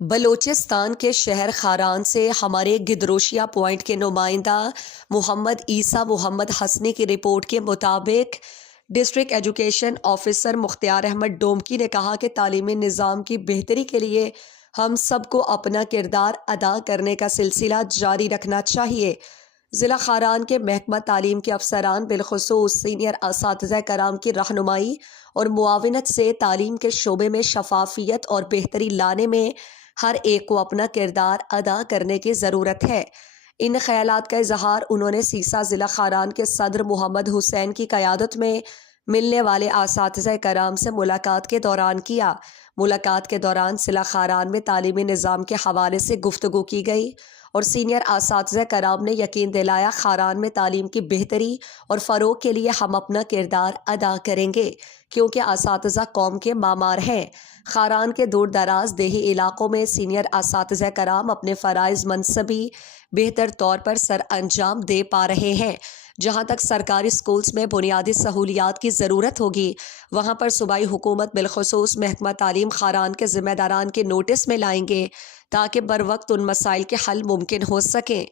بلوچستان کے شہر خاران سے ہمارے گدروشیا پوائنٹ کے نمائندہ محمد عیسیٰ محمد حسنی کی رپورٹ کے مطابق ڈسٹرکٹ ایجوکیشن آفیسر مختار احمد ڈومکی نے کہا کہ تعلیمی نظام کی بہتری کے لیے ہم سب کو اپنا کردار ادا کرنے کا سلسلہ جاری رکھنا چاہیے۔ ضلع خاران کے محکمہ تعلیم کے افسران بالخصوص سینئر اساتذہ کرام کی رہنمائی اور معاونت سے تعلیم کے شعبے میں شفافیت اور بہتری لانے میں ہر ایک کو اپنا کردار ادا کرنے کی ضرورت ہے۔ ان خیالات کا اظہار انہوں نے سیسا ضلع خاران کے صدر محمد حسین کی قیادت میں ملنے والے اساتذہ کرام سے ملاقات کے دوران کیا۔ ملاقات کے دوران ضلع خاران میں تعلیمی نظام کے حوالے سے گفتگو کی گئی اور سینئر اساتذہ کرام نے یقین دلایا خاران میں تعلیم کی بہتری اور فروغ کے لیے ہم اپنا کردار ادا کریں گے، کیونکہ اساتذہ قوم کے معمار ہیں۔ خاران کے دور دراز دیہی علاقوں میں سینئر اساتذہ کرام اپنے فرائض منصبی بہتر طور پر سر انجام دے پا رہے ہیں۔ جہاں تک سرکاری سکولز میں بنیادی سہولیات کی ضرورت ہوگی، وہاں پر صوبائی حکومت بالخصوص محکمہ تعلیم خاران کے ذمہ داران کے نوٹس میں لائیں گے تاکہ بروقت ان مسائل کے حل ممکن ہو سکیں۔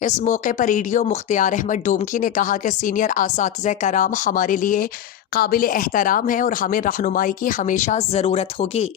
اس موقع پر ایڈیو مختار احمد ڈومکی نے کہا کہ سینئر اساتذہ کرام ہمارے لیے قابل احترام ہیں اور ہمیں رہنمائی کی ہمیشہ ضرورت ہوگی۔